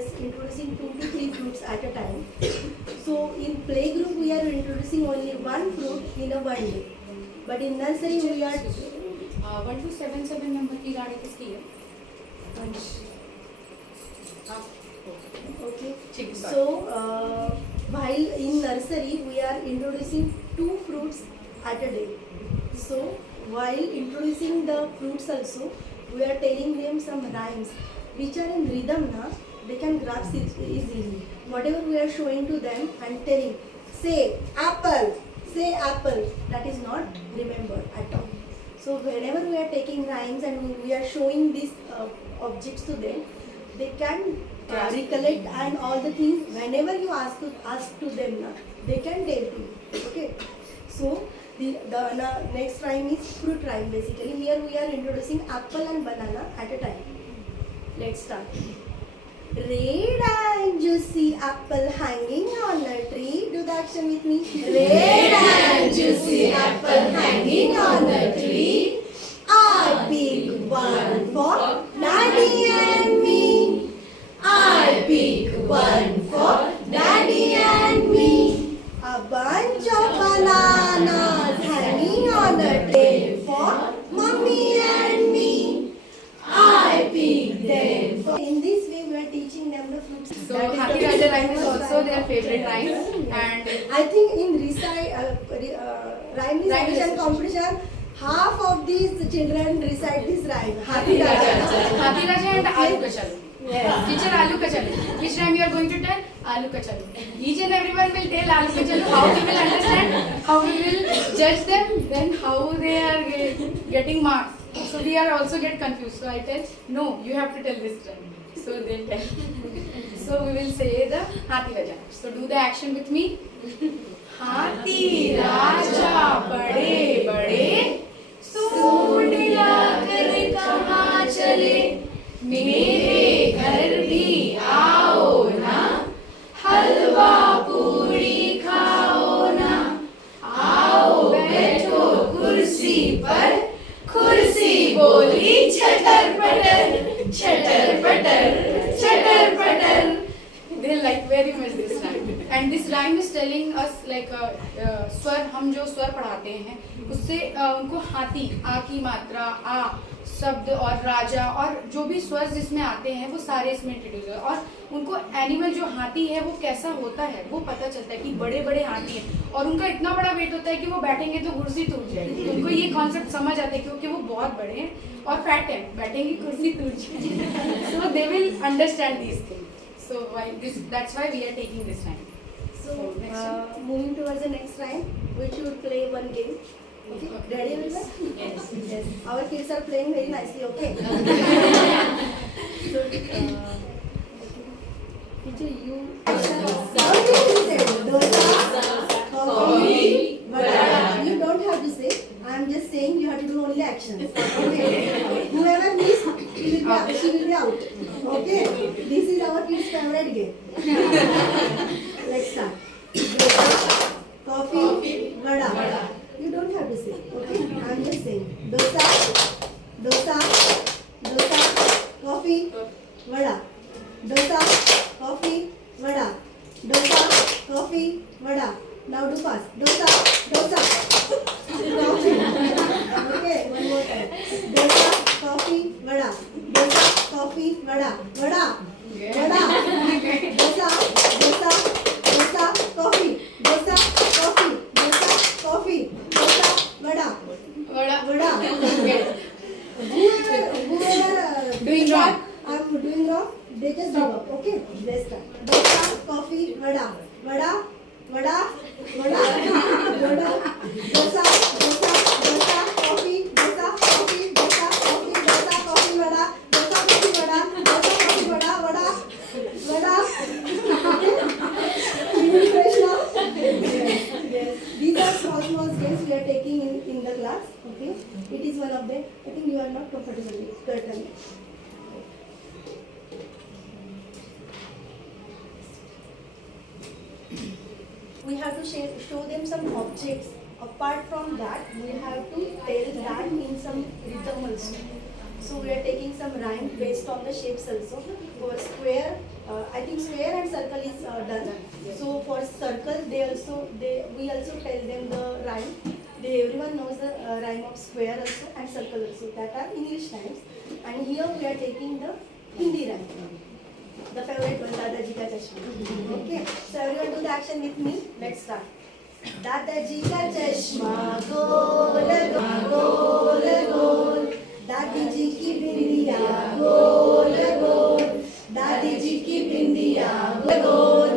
just introducing 2 to 3 fruits at a time. So in playgroup we are introducing only one fruit in a one day. But in nursery we are 1277 number की गाड़ी किसकी है? okay. ठीक है. So while in nursery we are introducing 2 fruits at a day. So while introducing the fruits also, we are telling them some rhymes which are in rhythm na, they can grasp it easily. Whatever we are showing to them and telling, say apple, that is not remembered at all. So whenever we are taking rhymes and we are showing these objects to them, they can recollect and all the things. Whenever you ask to them, na, they can tell you. Okay. So the next rhyme is fruit rhyme. Basically, here we are introducing apple and banana at a time. Let's start. Red and juicy apple hanging on a tree. Do the action with me. Red and juicy apple hanging on a tree. I pick one for Daddy and me. I pick one for Daddy and me. A bunch of bananas hanging on a tree for Mommy and me. I pick them for. In this way, we are teaching them the fruits. So Hathi Raja rhyme is also their favorite rhyme, and I think in rhyme recitation competition, half of these children recite this rhyme. Hathi Hathi Raja and Aloo Ka Chalu. Yes. Teacher, Aloo Ka Chalu. Which rhyme you are going to tell? Aloo Ka Chalu. Each and everyone will tell Aloo Ka Chalu. How we will understand, how we will judge them, then how they are getting marks. So we are also get confused. So I tell, no, you have to tell this rhyme. So they tell. So we will say the Hathi Raja. So do the action with me. हाथी राजा बड़े बड़े सूंड लाकर कहाँ चले, मेरे घर भी आओ ना, हलवा पूरी खाओ ना, आओ बैठो कुर्सी पर, कुर्सी बोली छटर पटर, छटर पटर, छटर पटर. They like very much this rhyme. And this rhyme is telling us like स्वर, हम जो स्वर पढ़ाते हैं उससे उनको हाथी, आ की मात्रा, आ शब्द और राजा और जो भी स्वर जिसमें आते हैं वो सारे इसमें इंट्रोड्यूस है. और उनको एनिमल जो हाथी है वो कैसा होता है वो पता चलता है कि बड़े बड़े हाथी हैं और उनका इतना बड़ा वेट होता है कि वो बैठेंगे तो कुर्सी टूट जाएगी. उनको ये कॉन्सेप्ट समझ आता है क्योंकि वो बहुत बड़े हैं और फैट हैं, बैठेंगे कुर्सी टूट जाएगी. So they will understand these things. So that's why we are taking this rhyme. So moving towards the next rhyme, we should play one game. Okay. Ready everyone? Yes. Yes. Our kids are playing very nicely. Okay. So teacher, you. Coffee, vada. You don't have to say. I am just saying you have to do only actions. Okay. Whoever missed, she will be out. Okay. This is our kids' favorite game. Let's start. Coffee, vada. You don't have to say. Okay. I am just saying. Dosa, coffee, vada. Dosa, coffee, vada. Dosa, coffee, vada. Now do fast. Dosa, coffee. Okay, one more time. Dosa, coffee, vada. Dosa, coffee, vada. Vada. Dosa, coffee. Dosa, coffee. Dosa, vada. Whoever Doing wrong. I'm doing wrong. They just give up. Okay, let's start. Dosa, coffee, vada. Dosa, coffee, vada. Yes. These are small games we are taking in the class. Okay. It is one of them. I think you are not comfortable with curtain. We have to show them some objects. Apart from that, we have to tell that in some rhythm also. So we are taking some rhyme based on the shapes also. For square, I think square and circle is done. So for circle, we also tell them the rhyme. Everyone knows the rhyme of square also and circle also. That are English rhymes. And here we are taking the Hindi rhyme. The favorite one, Dadaji ka chashma. Okay. So everyone do the action with me. Let's start. दादाजी का चश्मा गोल गोल गोल, दादी जी की बिंदिया गोल गोल, दादी जी की बिंदिया गोल गोल,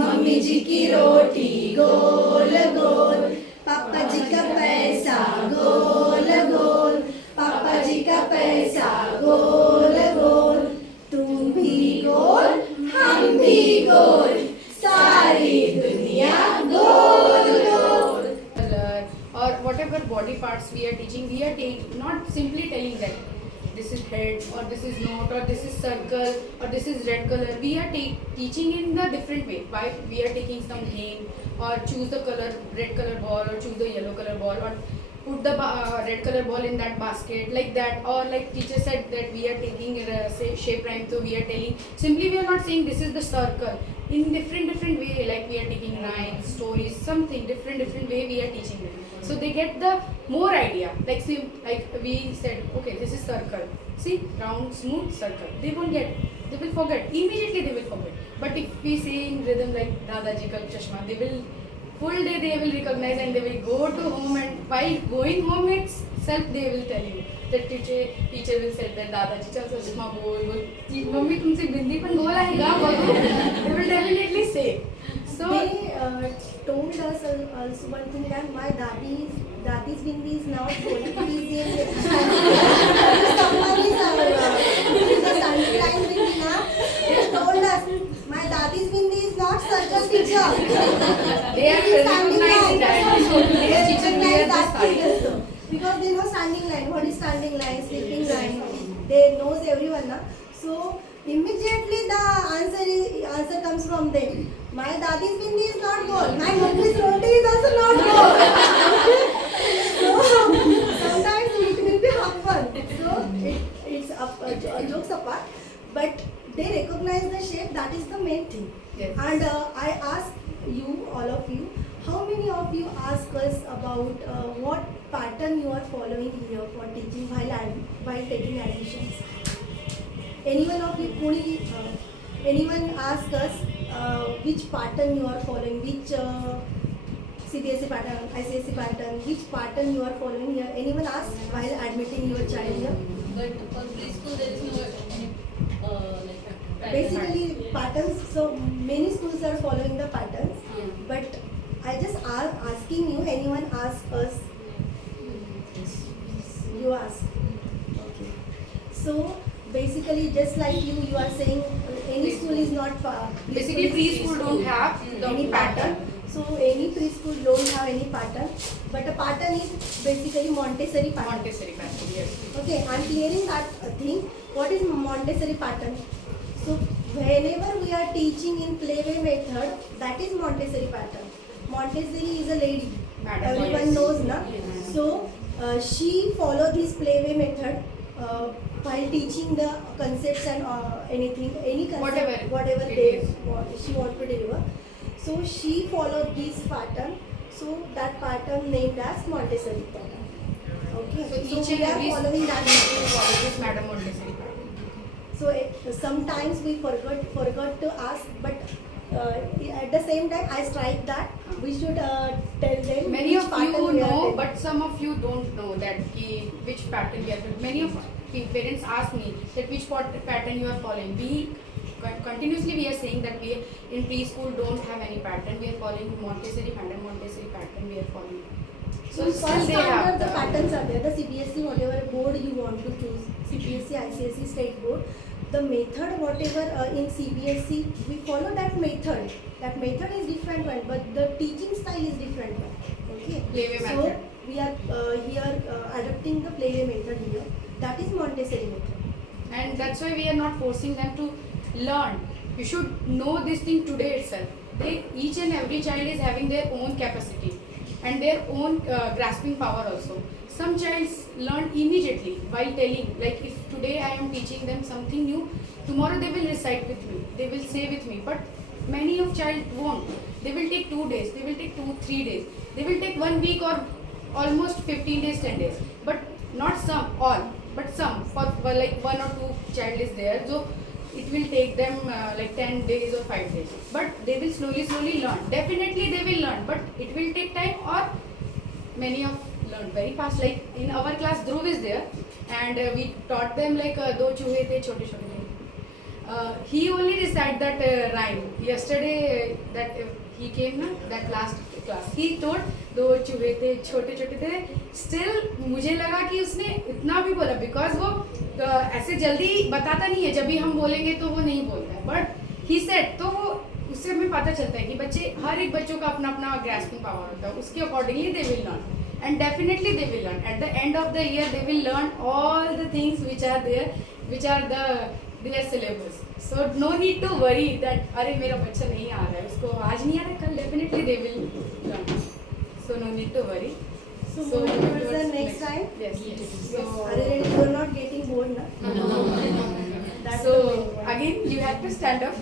mummy जी की रोटी गोल गोल, पापा जी का पैसा गोल गोल, पापा जी का पैसा गोल गोल, तुम भी गोल हम भी गोल, सारी दुनिया गोल गोल. Or whatever body parts we are teaching, we are not simply telling that this is head or this is note or this is circle or this is red color. We are teaching in the different way. Why we are taking some game or choose the color red color ball or choose the yellow color ball or put the red color ball in that basket like that, or like teacher said that we are taking say shape rhyme, so we are telling simply, we are not saying this is the circle. In different way, like we are taking rhymes, stories, something different way we are teaching them, so they get the more idea. Like see, like we said, okay, this is circle, see, round smooth circle, they won't get, they will forget immediately, they will forget. But if we say in rhythm like Dadaji ka chashma, they will full day they will recognize and they will go to home, and while going home itself they will tell you that teacher will say that दादाजी चल चश्मा बोल बोल, mummy तुमसे बिंदी पण गोल आहे का बोलो. They will definitely say. So they told us also one thing, that my dadi's bindi is not gold. It is someone is the standing line bindi na. They told us my dadi's bindi is not circle, teacher. they are recognizing that. Yes, teacher, we are the side. Because they know standing line. What is standing line, sleeping line? They knows everyone na. So immediately the answer comes from them. My dadi's bindi is not gold. My mummy's roti is also not gold. So sometimes it will be happen. So it's jokes apart, but they recognize the shape. That is the main thing. Yes. And I ask you, all of you, how many of you ask us about what pattern you are following here for teaching while taking admissions? Anyone of you, anyone ask us which pattern you are following, which CBSE pattern, ICSE pattern, which pattern you are following here? Anyone ask while admitting your child here? But for preschool there is no any like Basically patterns, so many schools are following the patterns, but I just asking you, anyone ask us? You ask. Okay. So basically just like you are saying any school is not Basically preschool don't have any pattern. So any preschool don't have any pattern, but a pattern is basically Montessori pattern. Montessori pattern, yes. Okay, I'm clearing that thing. What is Montessori pattern? So whenever we are teaching in playway method, that is Montessori pattern. Montessori is a lady. Madam, Everyone yes. knows, na? Yes. So she follow this playway method while teaching the concepts and anything, any concept, whatever she want to deliver. So she followed this pattern. So that pattern named as Montessori pattern. Okay. So each we and are every following that school method. follows Madam Montessori pattern. So sometimes we forgot to ask, but at the same time I strike that we should tell them Many which of pattern you we are know, taking. but some of you don't know that which pattern we are following. Many of parents ask me that which pattern you are following. Continuously we are saying that we in preschool don't have any pattern. We are following Montessori pattern we are following. So still first they standard have the patterns are there. The CBSE, whatever board you want to choose, CBSE, ICSE, state board, the method whatever in CBSE, we follow that method. That method is different one, but the teaching style is different one. Okay. Playway So method. we are here adopting the playway method here. That is Montessori method. And that's why we are not forcing them to learn. You should know this thing today itself. Each and every child is having their own capacity and their own grasping power also. Some childs learn immediately while telling, like if today I am teaching them something new, tomorrow they will recite with me. they will say with me, but many of child won't. They will take 2 days, they will take 2-3 days, they will take 1 week or almost 15 days, 10 days, but not some, all, but some, for like 1 or 2 child is there, so it will take them like 10 days or 5 days, but they will slowly learn. Definitely they will learn, but it will take time, or many of learn very fast. Like in our class, Dhruv is there, and we taught them like do chuhe the chote chote. He only recited that rhyme. Yesterday that he came na, that last class, he told दो चूहे थे छोटे छोटे थे. Still मुझे लगा कि उसने इतना भी बोला, because वो ऐसे जल्दी बताता नहीं है, जब भी हम बोलेंगे तो वो नहीं बोलता है, but he said, तो वो उससे हमें पता चलता है कि बच्चे, हर एक बच्चों का अपना अपना grasping power होता है, उसके accordingly they will learn, and definitely they will learn. At the end of the year they will learn all the things which are there, which are their syllabus. So no need to worry that अरे मेरा बच्चा नहीं आ रहा है, उसको आज नहीं आ रहा है, कल definitely they will learn. So no need to worry. So moving towards the next slide. Yes. So are you ready? You are not getting bored, na? That's So the main point. again you have to stand up.